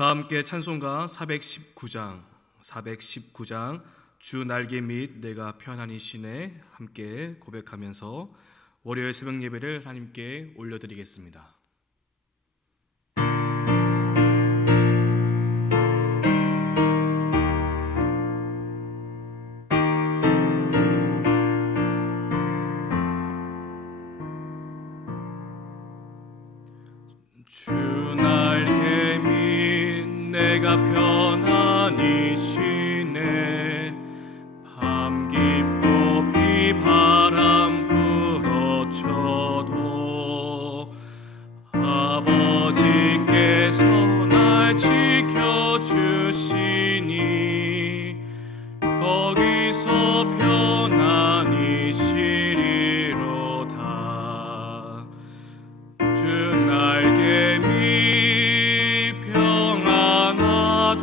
다 함께 찬송가 419장 주 날개 및 내가 편안히 쉬네 함께 고백하면서 월요일 새벽 예배를 하나님께 올려드리겠습니다. 주 날개 및 내가 편안히 쉬네 밤 깊고 비바람 불어쳐도 아버지께서 날 지켜주시니 거기서 편안히 쉬리로다. 주 날개 및 평안하다.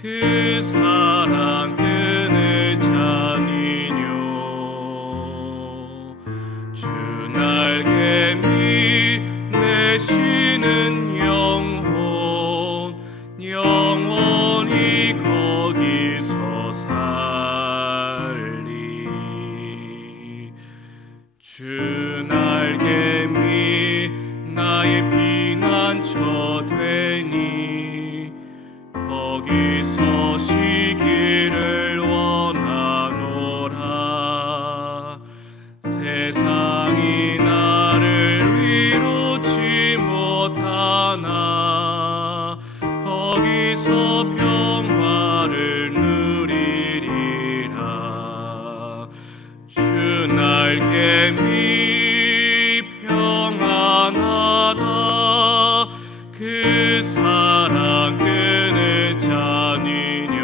그 사랑 끈을 잡니뇨. 주 날개 및 내 쉬는 영혼 영원히 거기서 살리. 주 날개 및 나의 피난처 되니 거기서 쉬기를 원하노라. 세상이 나를 위로치 못하나 거기서 평화를 누리리라. 주 날개 및 평안하다. 그 사랑 끈을 잡니뇨.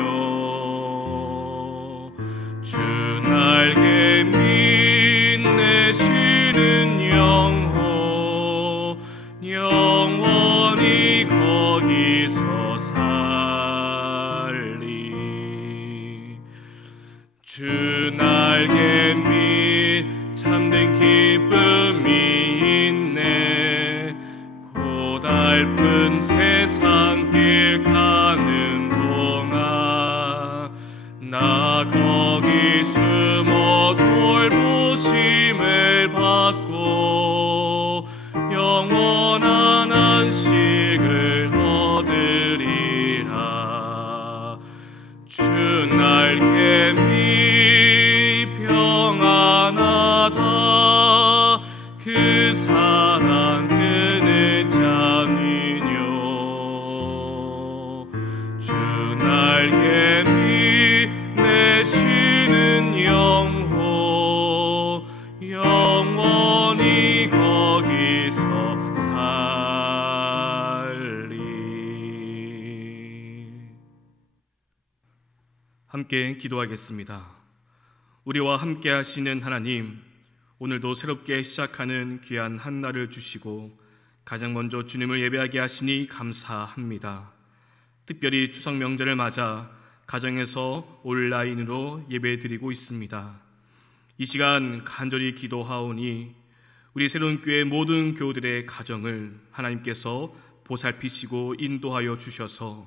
주 날개 및 내 쉬는 영혼 영원히 거기서 살리. 주 날개 및 참된 기쁨이 있네. 고달픈 세상 길 가는 동안 나 거기 숨어 돌보심을 받고 영원한 안식을 얻으리라. 주 날개 및 평안하다. 그 사랑 끈을 잡니뇨. 주 날개 및 내 쉬는 영혼 영원히 거기서 살리. 함께 기도하겠습니다. 우리와 함께 하시는 하나님, 오늘도 새롭게 시작하는 귀한 한 날을 주시고 가장 먼저 주님을 예배하게 하시니 감사합니다. 특별히 추석 명절을 맞아 가정에서 온라인으로 예배드리고 있습니다. 이 시간 간절히 기도하오니 우리 새로운 교회 모든 교우들의 가정을 하나님께서 보살피시고 인도하여 주셔서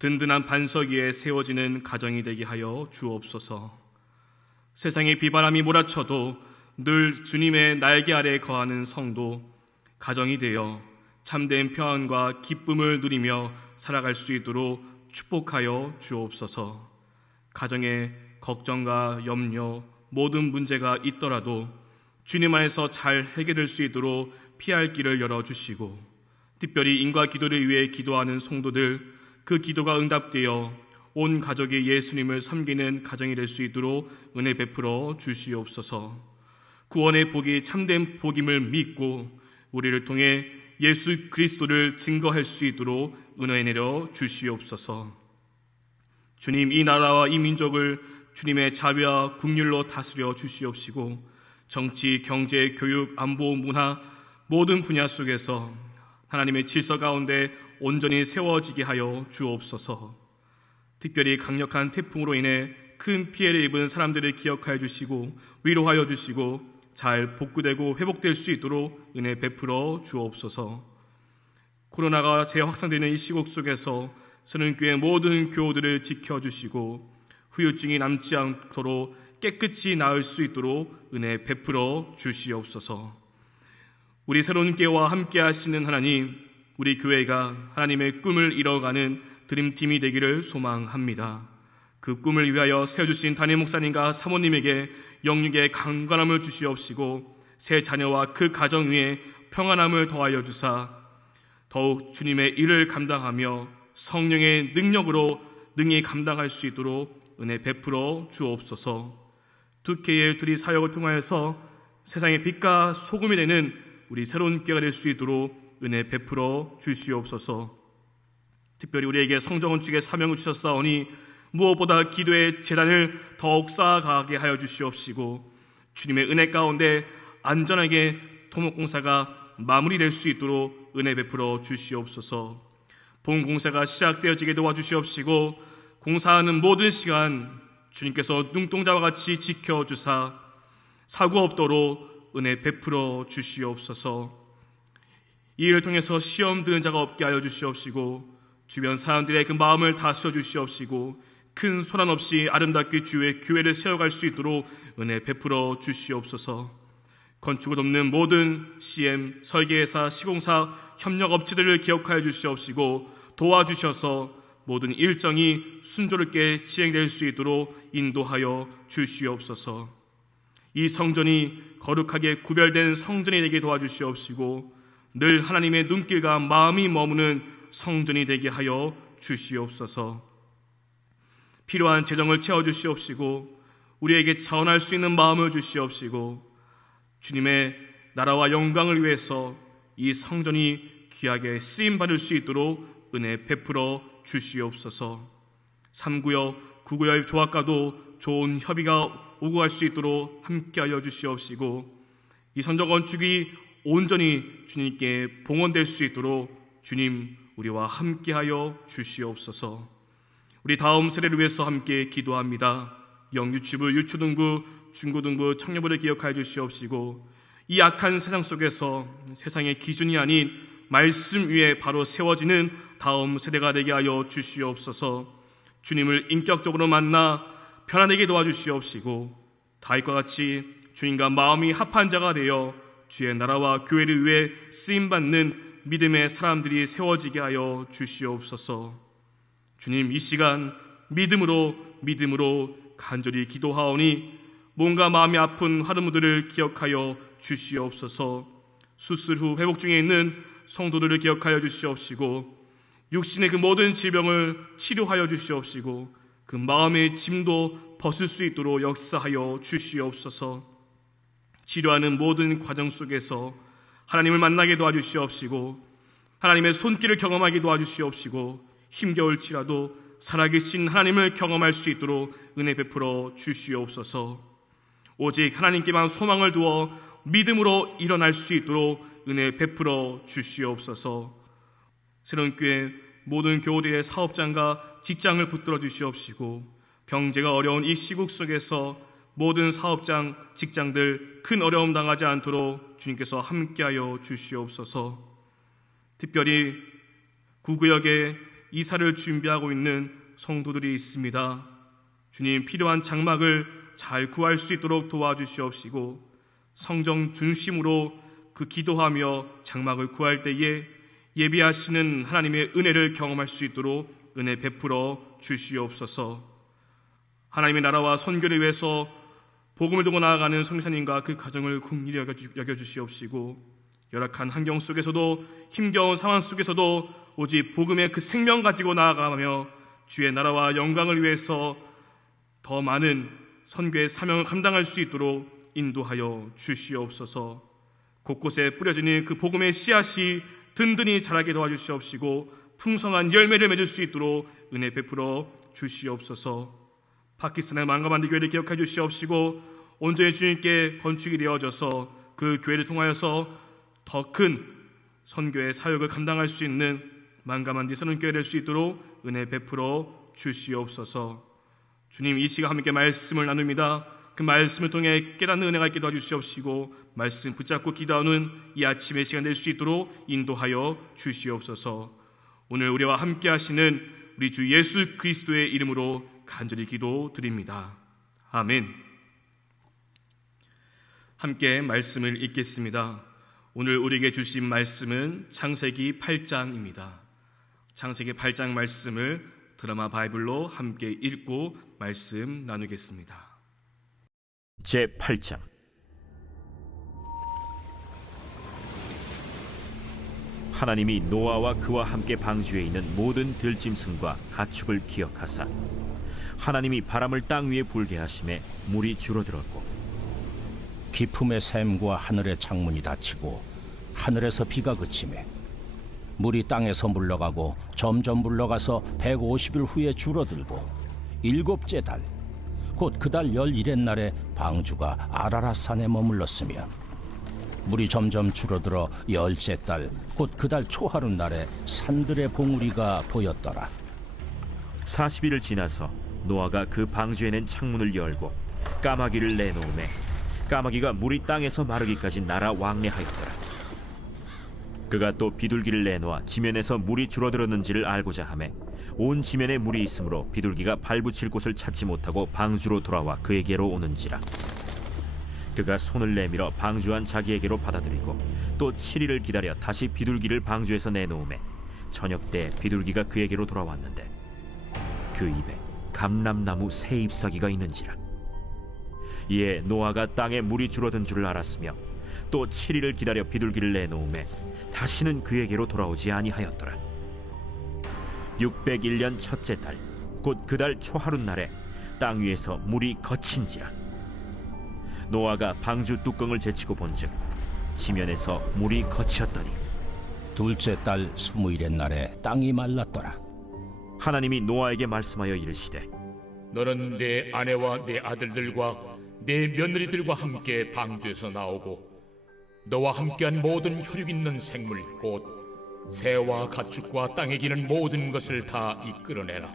든든한 반석 위에 세워지는 가정이 되게 하여 주옵소서. 세상의 비바람이 몰아쳐도 늘 주님의 날개 아래 거하는 성도, 가정이 되어 참된 평안과 기쁨을 누리며 살아갈 수 있도록 축복하여 주옵소서. 가정에 걱정과 염려, 모든 문제가 있더라도 주님 안에서 잘 해결될 수 있도록 피할 길을 열어주시고, 특별히 인과 기도를 위해 기도하는 성도들, 그 기도가 응답되어 온 가족이 예수님을 섬기는 가정이 될 수 있도록 은혜 베풀어 주시옵소서. 구원의 복이 참된 복임을 믿고 우리를 통해 예수 그리스도를 증거할 수 있도록 은혜 내려 주시옵소서. 주님, 이 나라와 이 민족을 주님의 자비와 긍휼로 다스려 주시옵시고 정치, 경제, 교육, 안보, 문화 모든 분야 속에서 하나님의 질서 가운데 온전히 세워지게 하여 주옵소서. 특별히 강력한 태풍으로 인해 큰 피해를 입은 사람들을 기억하여 주시고 위로하여 주시고 잘 복구되고 회복될 수 있도록 은혜 베풀어 주옵소서. 코로나가 재확산되는 이 시국 속에서 새로운교회 모든 교우들을 지켜주시고 후유증이 남지 않도록 깨끗이 나을 수 있도록 은혜 베풀어 주시옵소서. 우리 새로운교회와 함께 하시는 하나님, 우리 교회가 하나님의 꿈을 이뤄가는 드림팀이 되기를 소망합니다. 그 꿈을 위하여 세워주신 담임 목사님과 사모님에게 영육의 강건함을 주시옵시고 새 자녀와 그 가정 위에 평안함을 더하여 주사 더욱 주님의 일을 감당하며 성령의 능력으로 능히 감당할 수 있도록 은혜 베풀어 주옵소서. 두 교회의 둘이 사역을 통하여서 세상의 빛과 소금이 되는 우리 새로운 교회가 될 수 있도록 은혜 베풀어 주시옵소서. 특별히 우리에게 성전건축의 사명을 주셨사오니 무엇보다 기도의 제단을 더욱 쌓아가게 하여 주시옵시고 주님의 은혜 가운데 안전하게 토목공사가 마무리될 수 있도록 은혜 베풀어 주시옵소서. 본 공사가 시작되어지게 도와주시옵시고 공사하는 모든 시간 주님께서 눈동자와 같이 지켜주사 사고 없도록 은혜 베풀어 주시옵소서. 이 일을 통해서 시험 드는 자가 없게 하여 주시옵시고 주변 사람들의 그 마음을 다스려 주시옵시고 큰 소란 없이 아름답게 주의 교회를 세워갈 수 있도록 은혜 베풀어 주시옵소서. 건축을 돕는 모든 CM, 설계회사, 시공사, 협력업체들을 기억하여 주시옵시고 도와주셔서 모든 일정이 순조롭게 진행될 수 있도록 인도하여 주시옵소서. 이 성전이 거룩하게 구별된 성전이 되게 도와주시옵시고 늘 하나님의 눈길과 마음이 머무는 성전이 되게 하여 주시옵소서. 필요한 재정을 채워주시옵시고 우리에게 자원할 수 있는 마음을 주시옵시고 주님의 나라와 영광을 위해서 이 성전이 귀하게 쓰임받을 수 있도록 은혜 베풀어 주시옵소서. 3구역, 9구역 조합과도 좋은 협의가 오고 갈 수 있도록 함께하여 주시옵시고 이 성전 건축이 온전히 주님께 봉헌될 수 있도록 주님 우리와 함께하여 주시옵소서. 우리 다음 세대를 위해서 함께 기도합니다. 영유치부, 유초등부, 중고등부, 청년부를 기억하여 주시옵시고 이 악한 세상 속에서 세상의 기준이 아닌 말씀 위에 바로 세워지는 다음 세대가 되게 하여 주시옵소서. 주님을 인격적으로 만나 편안하게 도와주시옵시고 다윗과 같이 주님과 마음이 합한 자가 되어 주의 나라와 교회를 위해 쓰임받는 믿음의 사람들이 세워지게 하여 주시옵소서. 주님, 이 시간 믿음으로 간절히 기도하오니 몸과 마음이 아픈 하루무들을 기억하여 주시옵소서. 수술 후 회복 중에 있는 성도들을 기억하여 주시옵시고 육신의 그 모든 질병을 치료하여 주시옵시고 그 마음의 짐도 벗을 수 있도록 역사하여 주시옵소서. 치료하는 모든 과정 속에서 하나님을 만나게 도와주시옵시고 하나님의 손길을 경험하게 도와주시옵시고 힘겨울지라도 살아계신 하나님을 경험할 수 있도록 은혜 베풀어 주시옵소서. 오직 하나님께만 소망을 두어 믿음으로 일어날 수 있도록 은혜 베풀어 주시옵소서. 새로운 교회 모든 교우들의 사업장과 직장을 붙들어 주시옵시고 경제가 어려운 이 시국 속에서 모든 사업장, 직장들 큰 어려움 당하지 않도록 주님께서 함께하여 주시옵소서. 특별히 구구역에 이사를 준비하고 있는 성도들이 있습니다. 주님, 필요한 장막을 잘 구할 수 있도록 도와주시옵시고 성정 중심으로 그 기도하며 장막을 구할 때에 예비하시는 하나님의 은혜를 경험할 수 있도록 은혜 베풀어 주시옵소서. 하나님의 나라와 선교를 위해서 복음을 두고 나아가는 성사님과 그 가정을 긍휼히 여겨주시옵시고 열악한 환경 속에서도 힘겨운 상황 속에서도 오직 복음의 그 생명 가지고 나아가며 주의 나라와 영광을 위해서 더 많은 선교의 사명을 감당할 수 있도록 인도하여 주시옵소서. 곳곳에 뿌려지는 그 복음의 씨앗이 든든히 자라게 도와주시옵시고 풍성한 열매를 맺을 수 있도록 은혜 베풀어 주시옵소서. 파키스탄의 망가만디 교회를 기억해 주시옵시고 온전히 주님께 건축이 되어져서 그 교회를 통하여서 더 큰 선교의 사역을 감당할 수 있는 망가만디 선언교회 될 수 있도록 은혜 베풀어 주시옵소서. 주님, 이 시간 함께 말씀을 나눕니다. 그 말씀을 통해 깨닫는 은혜가 있게 도와주시옵시고 말씀 붙잡고 기도하는 이 아침의 시간 될 수 있도록 인도하여 주시옵소서. 오늘 우리와 함께 하시는 우리 주 예수 그리스도의 이름으로 간절히 기도드립니다. 아멘. 함께 말씀을 읽겠습니다. 오늘 우리에게 주신 말씀은 창세기 8장입니다. 창세기 8장 말씀을 드라마 바이블로 함께 읽고 말씀 나누겠습니다. 제8장. 하나님이 노아와 그와 함께 방주에 있는 모든 들짐승과 가축을 기억하사 하나님이 바람을 땅 위에 불게 하심에 물이 줄어들었고 깊음의 샘과 하늘의 창문이 닫히고 하늘에서 비가 그치매 물이 땅에서 물러가고 점점 물러가서 150일 후에 줄어들고 일곱째 달 곧 그 달 11의 날에 방주가 아라랏산에 머물렀으며 물이 점점 줄어들어 10째 달 곧 그 달 초하루 날에 산들의 봉우리가 보였더라. 40일을 지나서 노아가 그 방주에 낸 창문을 열고 까마귀를 내놓으매 까마귀가 물이 땅에서 마르기까지 날아 왕래하였더라. 그가 또 비둘기를 내놓아 지면에서 물이 줄어들었는지를 알고자 하매 온 지면에 물이 있으므로 비둘기가 발붙일 곳을 찾지 못하고 방주로 돌아와 그에게로 오는지라. 그가 손을 내밀어 방주한 자기에게로 받아들이고 또 7일을 기다려 다시 비둘기를 방주에서 내놓으매 저녁 때 비둘기가 그에게로 돌아왔는데 그 입에 감람나무 새 잎사귀가 있는지라. 이에 노아가 땅에 물이 줄어든 줄을 알았으며 또 7일을 기다려 비둘기를 내놓으매 다시는 그에게로 돌아오지 아니하였더라. 601년 첫째 달 곧 그 달 초하룻 날에 땅 위에서 물이 거친지라. 노아가 방주 뚜껑을 제치고 본즉 지면에서 물이 거치었더니 둘째 달 20일의 날에 땅이 말랐더라. 하나님이 노아에게 말씀하여 이르시되 너는 내 아내와 내 아들들과 내 며느리들과 함께 방주에서 나오고 너와 함께한 모든 혈육 있는 생물 곧 새와 가축과 땅에 기는 모든 것을 다 이끌어내라.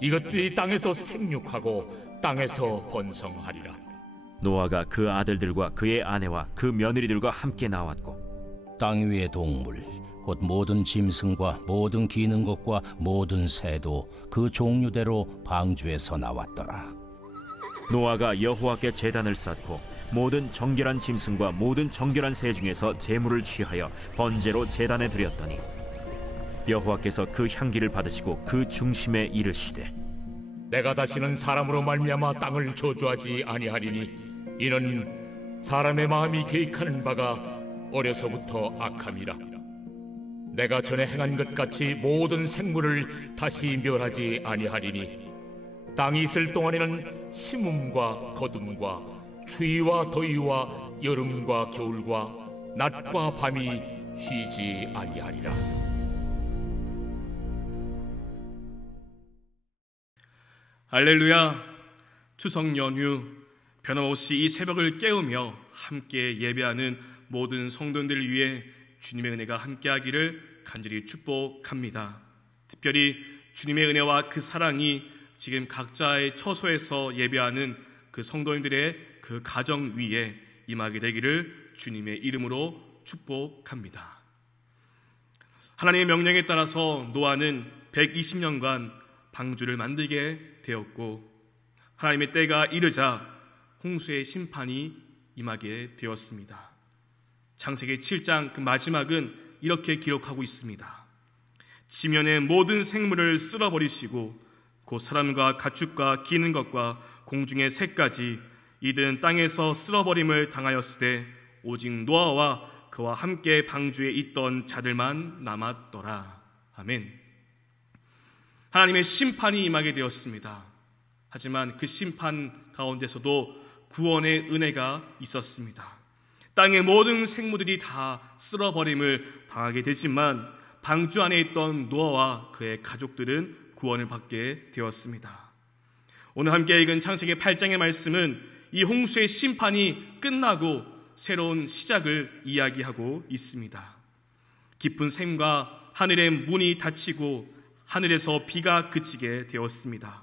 이것들이 땅에서 생육하고 땅에서 번성하리라. 노아가 그 아들들과 그의 아내와 그 며느리들과 함께 나왔고 땅 위의 동물 곧 모든 짐승과 모든 기는 것과 모든 새도 그 종류대로 방주에서 나왔더라. 노아가 여호와께 제단을 쌓고 모든 정결한 짐승과 모든 정결한 새 중에서 제물을 취하여 번제로 제단에 드렸더니 여호와께서 그 향기를 받으시고 그 중심에 이르시되 내가 다시는 사람으로 말미암아 땅을 저주하지 아니하리니 이는 사람의 마음이 계획하는 바가 어려서부터 악함이라. 내가 전에 행한 것 같이 모든 생물을 다시 멸하지 아니하리니 땅이 있을 동안에는 심음과 거둠과 추위와 더위와 여름과 겨울과 낮과 밤이 쉬지 아니하리라. 할렐루야. 추석 연휴 변함없이 이 새벽을 깨우며 함께 예배하는 모든 성도들을 위해 주님의 은혜가 함께하기를 간절히 축복합니다. 특별히 주님의 은혜와 그 사랑이 지금 각자의 처소에서 예배하는 그 성도님들의 그 가정 위에 임하게 되기를 주님의 이름으로 축복합니다. 하나님의 명령에 따라서 노아는 120년간 방주를 만들게 되었고 하나님의 때가 이르자 홍수의 심판이 임하게 되었습니다. 창세기 7장 그 마지막은 이렇게 기록하고 있습니다. 지면의 모든 생물을 쓸어버리시고 곧 사람과 가축과 기는 것과 공중의 새까지 이들은 땅에서 쓸어버림을 당하였으되 오직 노아와 그와 함께 방주에 있던 자들만 남았더라. 아멘. 하나님의 심판이 임하게 되었습니다. 하지만 그 심판 가운데서도 구원의 은혜가 있었습니다. 땅의 모든 생물들이 다 쓸어버림을 당하게 되지만 방주 안에 있던 노아와 그의 가족들은 구원을 받게 되었습니다. 오늘 함께 읽은 창세기 8장의 말씀은 이 홍수의 심판이 끝나고 새로운 시작을 이야기하고 있습니다. 깊은 샘과 하늘의 문이 닫히고 하늘에서 비가 그치게 되었습니다.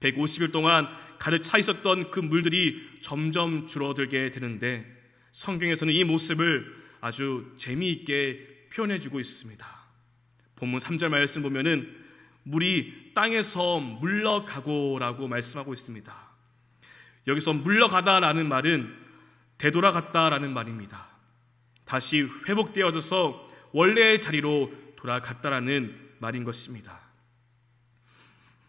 150일 동안 가득 차 있었던 그 물들이 점점 줄어들게 되는데 성경에서는 이 모습을 아주 재미있게 표현해주고 있습니다. 본문 3절 말씀 보면은 물이 땅에서 물러가고라고 말씀하고 있습니다. 여기서 물러가다라는 말은 되돌아갔다라는 말입니다. 다시 회복되어져서 원래의 자리로 돌아갔다라는 말인 것입니다.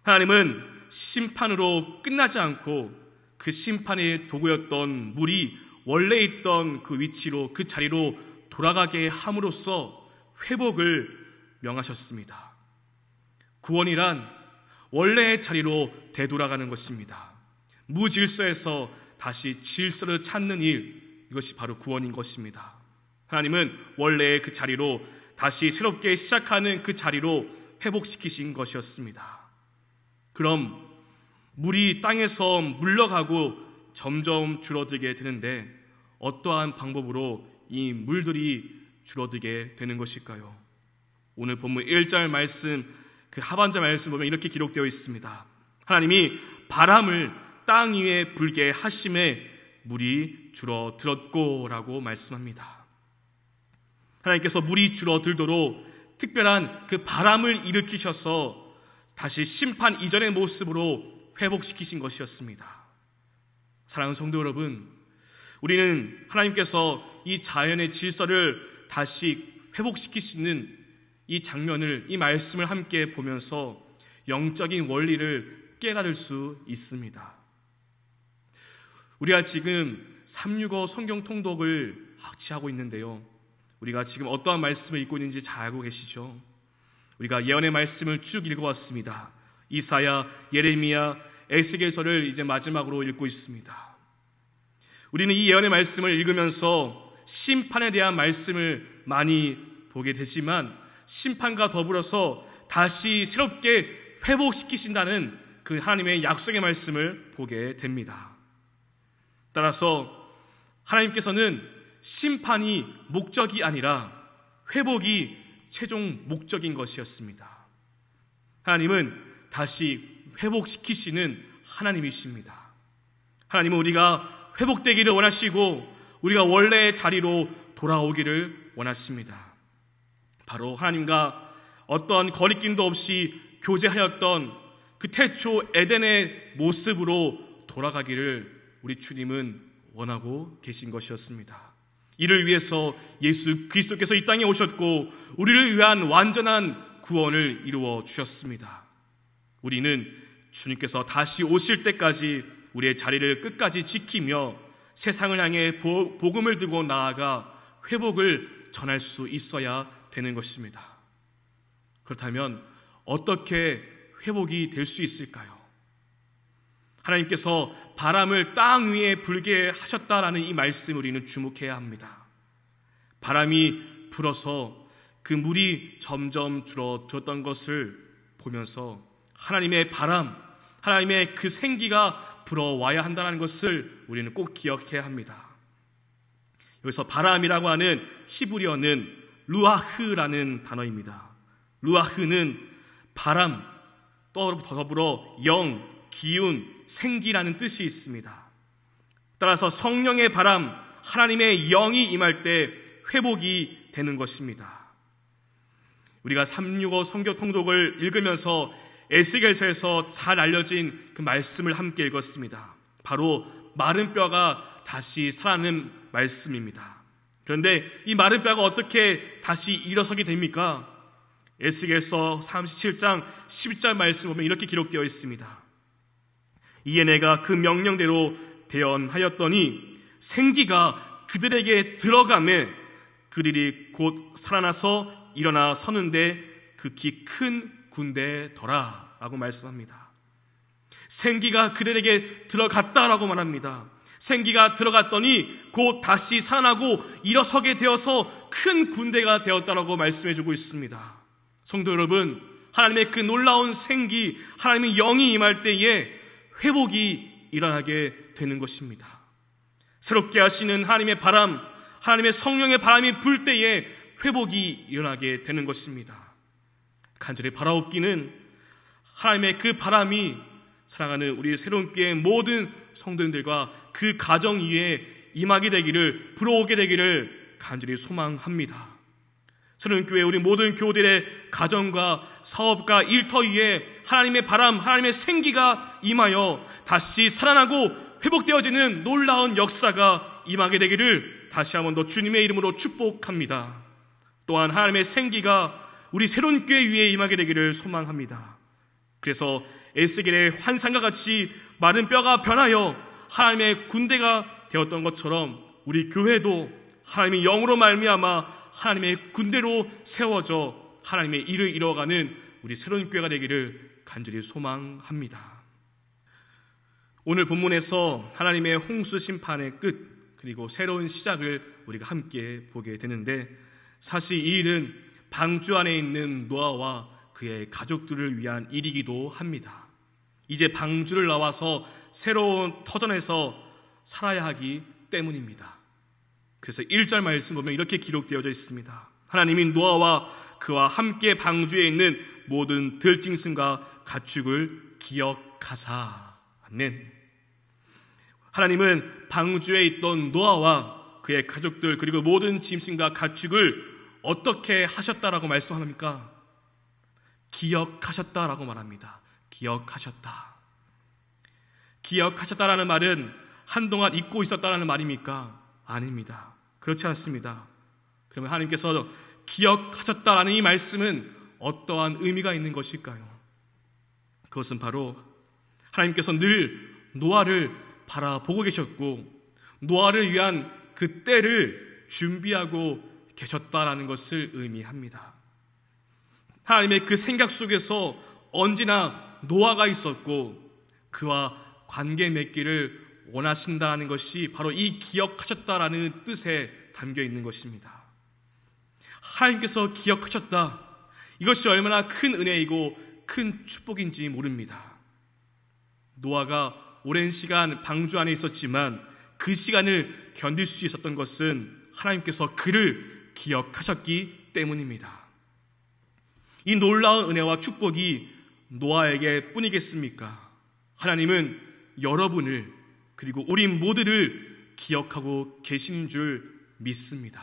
하나님은 심판으로 끝나지 않고 그 심판의 도구였던 물이 원래 있던 그 위치로 그 자리로 돌아가게 함으로써 회복을 명하셨습니다. 구원이란 원래의 자리로 되돌아가는 것입니다. 무질서에서 다시 질서를 찾는 일, 이것이 바로 구원인 것입니다. 하나님은 원래의 그 자리로 다시 새롭게 시작하는 그 자리로 회복시키신 것이었습니다. 그럼 물이 땅에서 물러가고 점점 줄어들게 되는데 어떠한 방법으로 이 물들이 줄어들게 되는 것일까요? 오늘 본문 1절 말씀, 그 하반절 말씀 보면 이렇게 기록되어 있습니다. 하나님이 바람을 땅 위에 불게 하심에 물이 줄어들었고 라고 말씀합니다. 하나님께서 물이 줄어들도록 특별한 그 바람을 일으키셔서 다시 심판 이전의 모습으로 회복시키신 것이었습니다. 사랑하는 성도 여러분, 우리는 하나님께서 이 자연의 질서를 다시 회복시키시는 이 장면을, 이 말씀을 함께 보면서 영적인 원리를 깨달을 수 있습니다. 우리가 지금 365 성경 통독을 같이 하고 있는데요, 우리가 지금 어떠한 말씀을 읽고 있는지 잘 알고 계시죠? 우리가 예언의 말씀을 쭉 읽어왔습니다. 이사야, 예레미야, 에스겔서를 이제 마지막으로 읽고 있습니다. 우리는 이 예언의 말씀을 읽으면서 심판에 대한 말씀을 많이 보게 되지만 심판과 더불어서 다시 새롭게 회복시키신다는 그 하나님의 약속의 말씀을 보게 됩니다. 따라서 하나님께서는 심판이 목적이 아니라 회복이 최종 목적인 것이었습니다. 하나님은 다시 회복시키시는 하나님이십니다. 하나님은 우리가 회복되기를 원하시고 우리가 원래의 자리로 돌아오기를 원하십니다. 바로 하나님과 어떤 거리낌도 없이 교제하였던 그 태초 에덴의 모습으로 돌아가기를 우리 주님은 원하고 계신 것이었습니다. 이를 위해서 예수 그리스도께서 이 땅에 오셨고 우리를 위한 완전한 구원을 이루어 주셨습니다. 우리는 주님께서 다시 오실 때까지 우리의 자리를 끝까지 지키며 세상을 향해 복음을 들고 나아가 회복을 전할 수 있어야 되는 것입니다. 그렇다면 어떻게 회복이 될 수 있을까요? 하나님께서 바람을 땅 위에 불게 하셨다라는 이 말씀을 우리는 주목해야 합니다. 바람이 불어서 그 물이 점점 줄어들었던 것을 보면서 하나님의 바람, 하나님의 그 생기가 불어와야 한다는 것을 우리는 꼭 기억해야 합니다. 여기서 바람이라고 하는 히브리어는 루아흐라는 단어입니다. 루아흐는 바람, 또 더불어 영, 기운, 생기라는 뜻이 있습니다. 따라서 성령의 바람, 하나님의 영이 임할 때 회복이 되는 것입니다. 우리가 365 성경 통독을 읽으면서 에스겔서에서 잘 알려진 그 말씀을 함께 읽었습니다. 바로 마른 뼈가 다시 살아나는 말씀입니다. 그런데 이 마른 뼈가 어떻게 다시 일어서게 됩니까? 에스겔서 37장 10절 말씀 보면 이렇게 기록되어 있습니다. 이에 내가 그 명령대로 대언하였더니 생기가 그들에게 들어가매 그들이 곧 살아나서 일어나 서는데 극히 큰 군대더라 라고 말씀합니다. 생기가 그들에게 들어갔다라고 말합니다. 생기가 들어갔더니 곧 다시 살아나고 일어서게 되어서 큰 군대가 되었다라고 말씀해주고 있습니다. 성도 여러분, 하나님의 그 놀라운 생기, 하나님의 영이 임할 때에 회복이 일어나게 되는 것입니다. 새롭게 하시는 하나님의 바람, 하나님의 성령의 바람이 불 때에 회복이 일어나게 되는 것입니다. 간절히 바라옵기는 하나님의 그 바람이 사랑하는 우리 새로운 교회 모든 성도님들과 그 가정 위에 임하게 되기를, 불어오게 되기를 간절히 소망합니다. 새로운 교회 우리 모든 교우들의 가정과 사업과 일터 위에 하나님의 바람, 하나님의 생기가 임하여 다시 살아나고 회복되어지는 놀라운 역사가 임하게 되기를 다시 한번 더 주님의 이름으로 축복합니다. 또한 하나님의 생기가 우리 새로운 교회 위에 임하게 되기를 소망합니다. 그래서 에스겔의 환상과 같이 마른 뼈가 변하여 하나님의 군대가 되었던 것처럼 우리 교회도 하나님의 영으로 말미암아 하나님의 군대로 세워져 하나님의 일을 이뤄가는 우리 새로운 교회가 되기를 간절히 소망합니다. 오늘 본문에서 하나님의 홍수 심판의 끝, 그리고 새로운 시작을 우리가 함께 보게 되는데, 사실 이 일은 방주 안에 있는 노아와 그의 가족들을 위한 일이기도 합니다. 이제 방주를 나와서 새로운 터전에서 살아야 하기 때문입니다. 그래서 1절 말씀 보면 이렇게 기록되어져 있습니다. 하나님이 노아와 그와 함께 방주에 있는 모든 들짐승과 가축을 기억하사. 아멘. 하나님은 방주에 있던 노아와 그의 가족들 그리고 모든 짐승과 가축을 어떻게 하셨다라고 말씀합니까? 기억하셨다라고 말합니다. 기억하셨다. 기억하셨다라는 말은 한동안 잊고 있었다라는 말입니까? 아닙니다. 그렇지 않습니다. 그러면 하나님께서 기억하셨다라는 이 말씀은 어떠한 의미가 있는 것일까요? 그것은 바로 하나님께서 늘 노아를 바라보고 계셨고 노아를 위한 그 때를 준비하고 계셨다라는 것을 의미합니다. 하나님의 그 생각 속에서 언제나 노아가 있었고 그와 관계 맺기를 원하신다는 것이 바로 이 기억하셨다라는 뜻에 담겨 있는 것입니다. 하나님께서 기억하셨다. 이것이 얼마나 큰 은혜이고 큰 축복인지 모릅니다. 노아가 오랜 시간 방주 안에 있었지만 그 시간을 견딜 수 있었던 것은 하나님께서 그를 기억하셨기 때문입니다. 이 놀라운 은혜와 축복이 노아에게 뿐이겠습니까? 하나님은 여러분을 그리고 우리 모두를 기억하고 계시는 줄 믿습니다.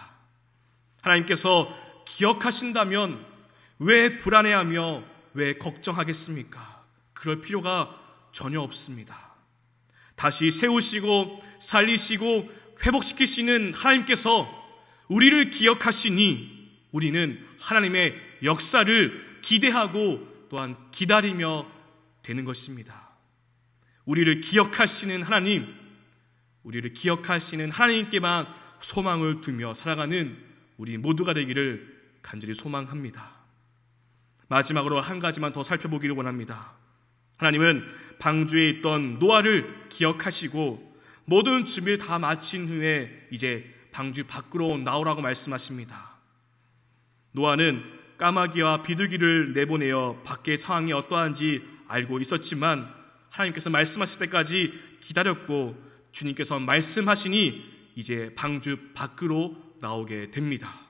하나님께서 기억하신다면 왜 불안해하며 왜 걱정하겠습니까? 그럴 필요가 전혀 없습니다. 다시 세우시고 살리시고 회복시키시는 하나님께서 우리를 기억하시니 우리는 하나님의 역사를 기대하고 또한 기다리며 되는 것입니다. 우리를 기억하시는 하나님, 우리를 기억하시는 하나님께만 소망을 두며 살아가는 우리 모두가 되기를 간절히 소망합니다. 마지막으로 한 가지만 더 살펴보기를 원합니다. 하나님은 방주에 있던 노아를 기억하시고 모든 준비를 다 마친 후에 이제 방주 밖으로 나오라고 말씀하십니다. 노아는 까마귀와 비둘기를 내보내어 밖의 상황이 어떠한지 알고 있었지만 하나님께서 말씀하실 때까지 기다렸고 주님께서 말씀하시니 이제 방주 밖으로 나오게 됩니다.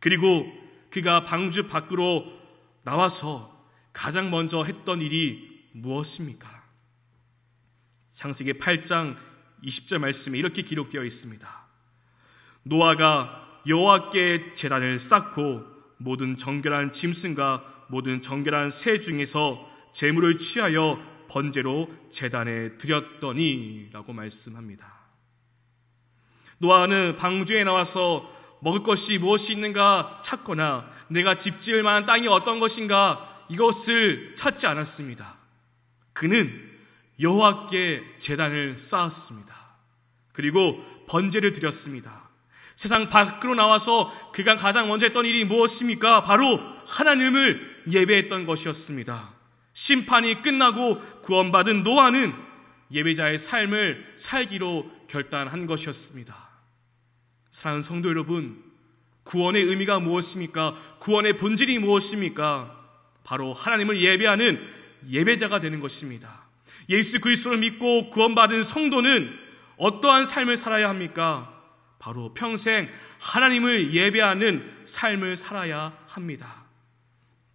그리고 그가 방주 밖으로 나와서 가장 먼저 했던 일이 무엇입니까? 창세기 8장 20절 말씀에 이렇게 기록되어 있습니다. 노아가 여호와께 제단을 쌓고 모든 정결한 짐승과 모든 정결한 새 중에서 제물을 취하여 번제로 제단에 드렸더니 라고 말씀합니다. 노아는 방주에 나와서 먹을 것이 무엇이 있는가 찾거나 내가 집 지을 만한 땅이 어떤 것인가 이것을 찾지 않았습니다. 그는 여호와께 제단을 쌓았습니다. 그리고 번제를 드렸습니다. 세상 밖으로 나와서 그가 가장 먼저 했던 일이 무엇입니까? 바로 하나님을 예배했던 것이었습니다. 심판이 끝나고 구원받은 노아는 예배자의 삶을 살기로 결단한 것이었습니다. 사랑하는 성도 여러분, 구원의 의미가 무엇입니까? 구원의 본질이 무엇입니까? 바로 하나님을 예배하는 예배자가 되는 것입니다. 예수 그리스도를 믿고 구원받은 성도는 어떠한 삶을 살아야 합니까? 바로 평생 하나님을 예배하는 삶을 살아야 합니다.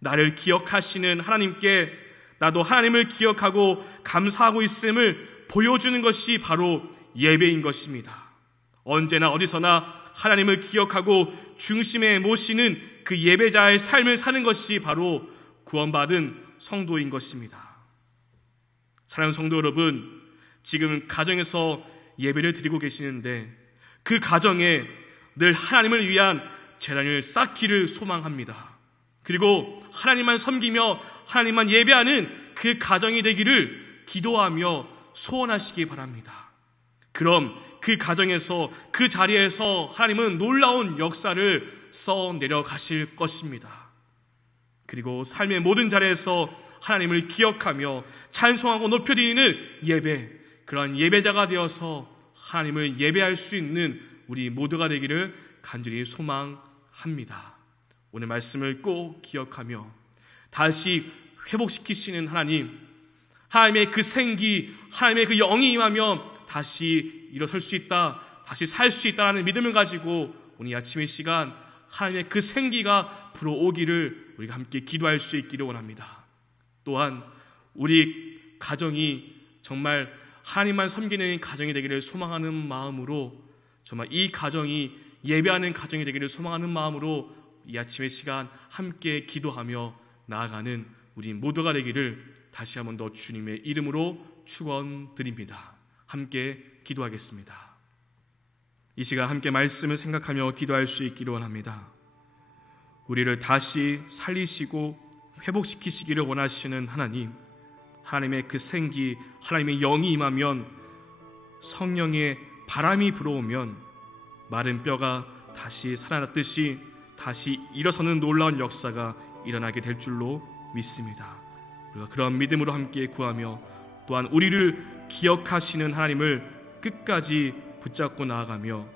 나를 기억하시는 하나님께 나도 하나님을 기억하고 감사하고 있음을 보여주는 것이 바로 예배인 것입니다. 언제나 어디서나 하나님을 기억하고 중심에 모시는 그 예배자의 삶을 사는 것이 바로 구원받은 성도인 것입니다. 사랑하는 성도 여러분, 지금 가정에서 예배를 드리고 계시는데 그 가정에 늘 하나님을 위한 재단을 쌓기를 소망합니다. 그리고 하나님만 섬기며 하나님만 예배하는 그 가정이 되기를 기도하며 소원하시기 바랍니다. 그럼 그 가정에서 그 자리에서 하나님은 놀라운 역사를 써내려 가실 것입니다. 그리고 삶의 모든 자리에서 하나님을 기억하며 찬송하고 높여드리는 예배, 그러한 예배자가 되어서 하나님을 예배할 수 있는 우리 모두가 되기를 간절히 소망합니다. 오늘 말씀을 꼭 기억하며 다시 회복시키시는 하나님, 하나님의 그 생기, 하나님의 그 영이 임하면 다시 일어설 수 있다, 다시 살 수 있다라는 믿음을 가지고 오늘 아침의 시간 하나님의 그 생기가 불어오기를 우리가 함께 기도할 수 있기를 원합니다. 또한 우리 가정이 정말 하나님만 섬기는 가정이 되기를 소망하는 마음으로, 정말 이 가정이 예배하는 가정이 되기를 소망하는 마음으로 이 아침의 시간 함께 기도하며 나아가는 우리 모두가 되기를 다시 한번 더 주님의 이름으로 축원드립니다. 함께 기도하겠습니다. 이 시간 함께 말씀을 생각하며 기도할 수 있기를 원합니다. 우리를 다시 살리시고 회복시키시기를 원하시는 하나님, 하나님의 그 생기, 하나님의 영이 임하면, 성령의 바람이 불어오면 마른 뼈가 다시 살아났듯이 다시 일어서는 놀라운 역사가 일어나게 될 줄로 믿습니다. 우리가 그런 믿음으로 함께 구하며 또한 우리를 기억하시는 하나님을 끝까지 붙잡고 나아가며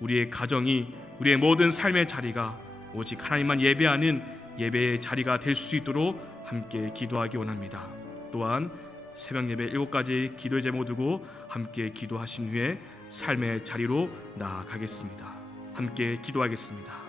우리의 가정이, 우리의 모든 삶의 자리가 오직 하나님만 예배하는 예배의 자리가 될 수 있도록 함께 기도하기 원합니다. 또한 새벽 예배 7가지 기도의 제목 두고 함께 기도하신 후에 삶의 자리로 나아가겠습니다. 함께 기도하겠습니다.